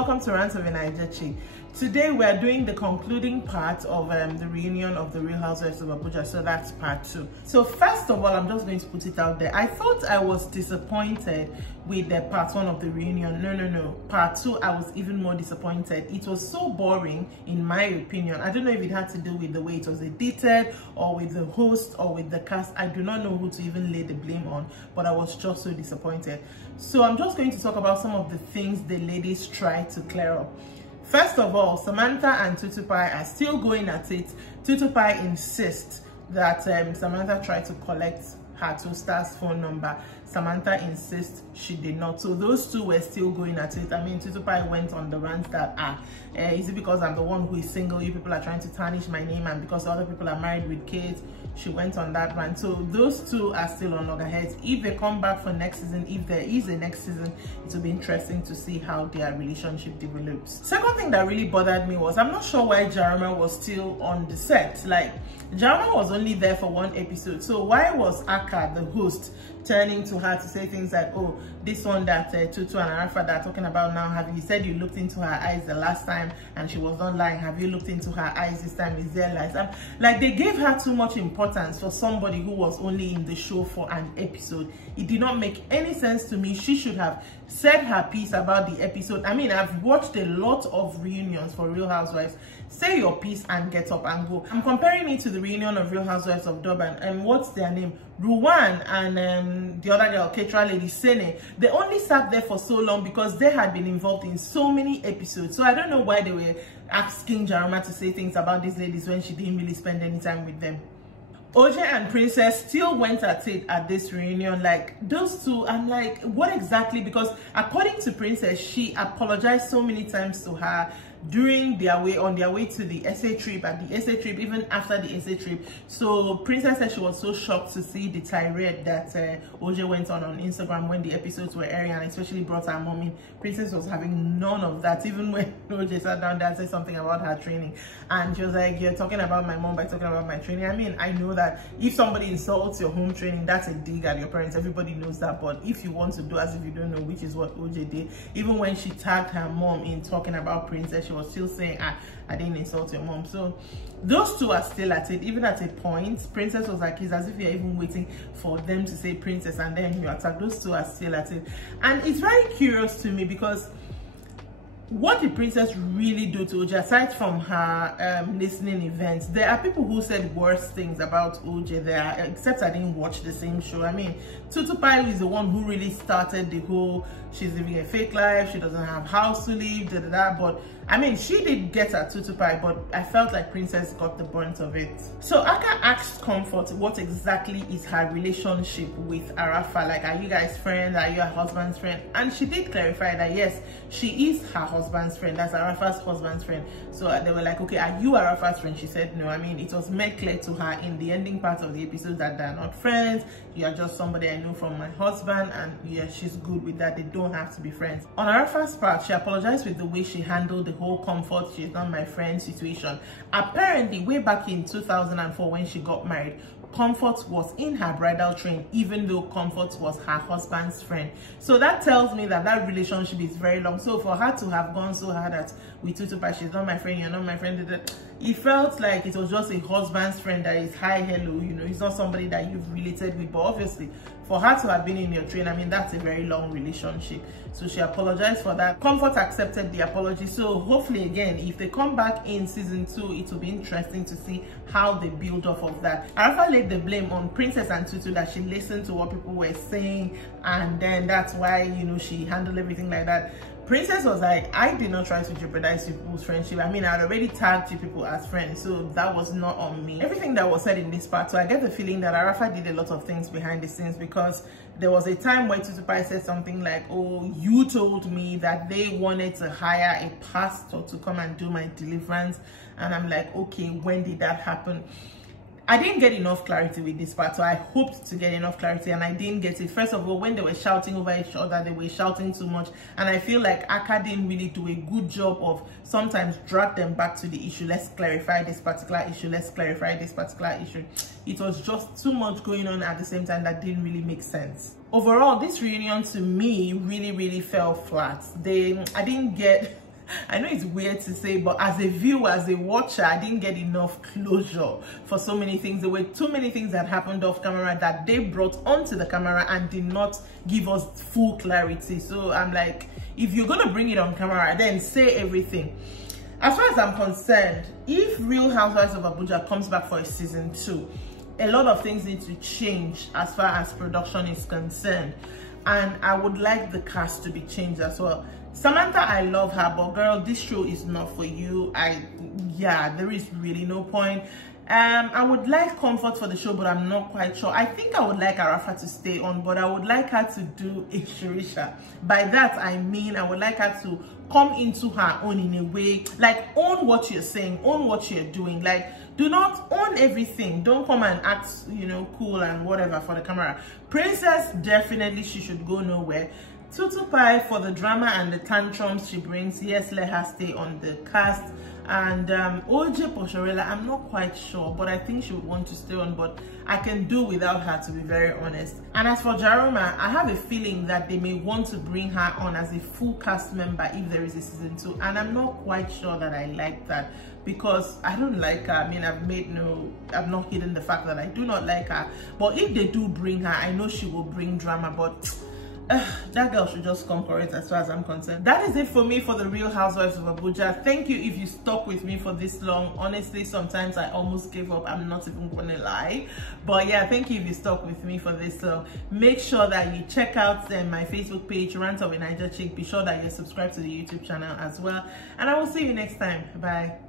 welcome to Rants of Naija, Chic. Today we are doing the concluding part of the reunion of the Real Housewives of Abuja, so that's part 2. So first of all, I'm just going to put it out there. I thought I was disappointed with the part 1 of the reunion. No. Part 2, I was even more disappointed. It was so boring, in my opinion. I don't know if it had to do with the way it was edited, or with the host, or with the cast. I do not know who to even lay the blame on, but I was just so disappointed. So I'm just going to talk about some of the things the ladies tried to clear up. First of all, Samantha and Tutu are still going at it. Tutu insists that Samantha tried to collect her toaster's phone number. Samantha insists she did not. So those two were still going at it. I mean, Tutu went on the rant that, is it because I'm the one who is single, you people are trying to tarnish my name, and because other people are married with kids? She went on that rant. So those two are still on loggerheads. If they come back for next season, if there is a next season, it will be interesting to see how their relationship develops. Second thing that really bothered me was, I'm not sure why Jarama was still on the set. Like, Jarama was only there for 1 episode. So why was Aka, the host, turning to her to say things like, oh, this one that Tutu and Arafat are talking about now, have you said you looked into her eyes the last time and she was not lying? Have you looked into her eyes this time? Is there lies? Like, they gave her too much importance for somebody who was only in the show for an episode. It did not make any sense to me. She should have said her piece about the episode. I mean, I've watched a lot of reunions for Real Housewives. Say your piece and get up and go. I'm comparing it to the reunion of Real Housewives of Durban, and what's their name? Ruwan and the other girl, Ketra lady, Sene. They only sat there for so long because they had been involved in so many episodes. So I don't know why they were asking Jarama to say things about these ladies when she didn't really spend any time with them. OJ and Princess still went at it at this reunion. Like, those two, I'm like, what exactly? Because according to Princess, she apologized so many times to her during their way, on their way to the SA trip, at the SA trip, even after the SA trip. So Princess said she was so shocked to see the tirade that OJ went on Instagram when the episodes were airing, and especially brought her mom in. Princess was having none of that. Even when OJ sat down there and said something about her training, and she was like, you're talking about my mom by talking about my training. I mean, I know that if somebody insults your home training, that's a dig at your parents. Everybody knows that. But if you want to do as if you don't know, which is what OJ did, even when she tagged her mom in talking about Princess, she was still saying, I didn't insult your mom. So those two are still at it. Even at a point, Princess was like, it's as if you're even waiting for them to say Princess and then you attack. Those two are still at it. And it's very curious to me because what did Princess really do to OJ aside from her listening events? There are people who said worse things about OJ there, except I didn't watch the same show. I mean, Tutu is the one who really started the whole, she's living a fake life, she doesn't have house to live, but I mean, she did get at Tutu, but I felt like Princess got the brunt of it. So Aka asked Comfort what exactly is her relationship with Arafat. Like, are you guys friends? Are you her husband's friend? And she did clarify that yes, she is her husband's friend. That's Arafat's husband's friend. So they were like, okay, are you Arafat's friend? She said no. I mean, it was made clear to her in the ending part of the episode that they're not friends. You are just somebody I know from my husband, and yeah, she's good with that. They don't have to be friends. On Arafat's part, she apologized with the way she handled the whole Comfort, she's not my friend situation. Apparently, way back in 2004 when she got married, Comfort was in her bridal train, even though Comfort was her husband's friend. So that tells me that that relationship is very long. So for her to have gone so hard at with Tutu, she's not my friend, you're not my friend, it felt like it was just a husband's friend that is hi, hello, you know, it's not somebody that you've related with. But obviously, for her to have been in your train, I mean, that's a very long relationship. So she apologized for that. Comfort accepted the apology. So hopefully, again, if they come back in season 2, it will be interesting to see how they build off of that. Arafat laid the blame on Princess and Tutu that she listened to what people were saying, and then that's why, you know, she handled everything like that. Princess was like, I did not try to jeopardize people's friendship. I mean, I'd already tagged you people as friends, so that was not on me. Everything that was said in this part, so I get the feeling that Arafat did a lot of things behind the scenes, because there was a time where Tutu said something like, oh, you told me that they wanted to hire a pastor to come and do my deliverance. And I'm like, okay, when did that happen? I didn't get enough clarity with this part, so I hoped to get enough clarity, and I didn't get it. First of all, when they were shouting over each other, they were shouting too much, and I feel like Aka didn't really do a good job of sometimes drag them back to the issue. Let's clarify this particular issue. Let's clarify this particular issue. It was just too much going on at the same time that didn't really make sense. Overall, this reunion to me really fell flat. I didn't get I know it's weird to say, but as a viewer, as a watcher, I didn't get enough closure for so many things. There were too many things that happened off camera that they brought onto the camera and did not give us full clarity. So I'm like, if you're gonna bring it on camera, then say everything. As far as I'm concerned, if Real Housewives of Abuja comes back for a season 2, a lot of things need to change as far as production is concerned. And I would like the cast to be changed as well. Samantha, I love her, but girl, this show is not for you. Yeah, there is really no point. I would like comfort for the show, but I'm not quite sure. I think I would like Arafa to stay on, but I would like her to do a Shirisha. By that, I mean, I would like her to come into her own in a way, like own what you're saying, own what you're doing. Like, do not own everything. Don't come and act, you know, cool and whatever for the camera. Princess, definitely she should go nowhere. Tutu Pie, for the drama and the tantrums she brings, yes, let her stay on the cast. And OJ Poshorela, I'm not quite sure, but I think she would want to stay on, but I can do without her, to be very honest. And as for Jaroma, I have a feeling that they may want to bring her on as a full cast member if there is a season 2, and I'm not quite sure that I like that, because I don't like her. I mean, I've not hidden the fact that I do not like her, but if they do bring her, I know she will bring drama, but that girl should just come correct as far as I'm concerned. That is it for me for the Real Housewives of Abuja. Thank you if you stuck with me for this long. Honestly, sometimes I almost gave up. I'm not even gonna lie. But yeah, thank you if you stuck with me for this long. Make sure that you check out my Facebook page, Rants of Naija Chic. Be sure that you're subscribed to the YouTube channel as well. And I will see you next time. Bye.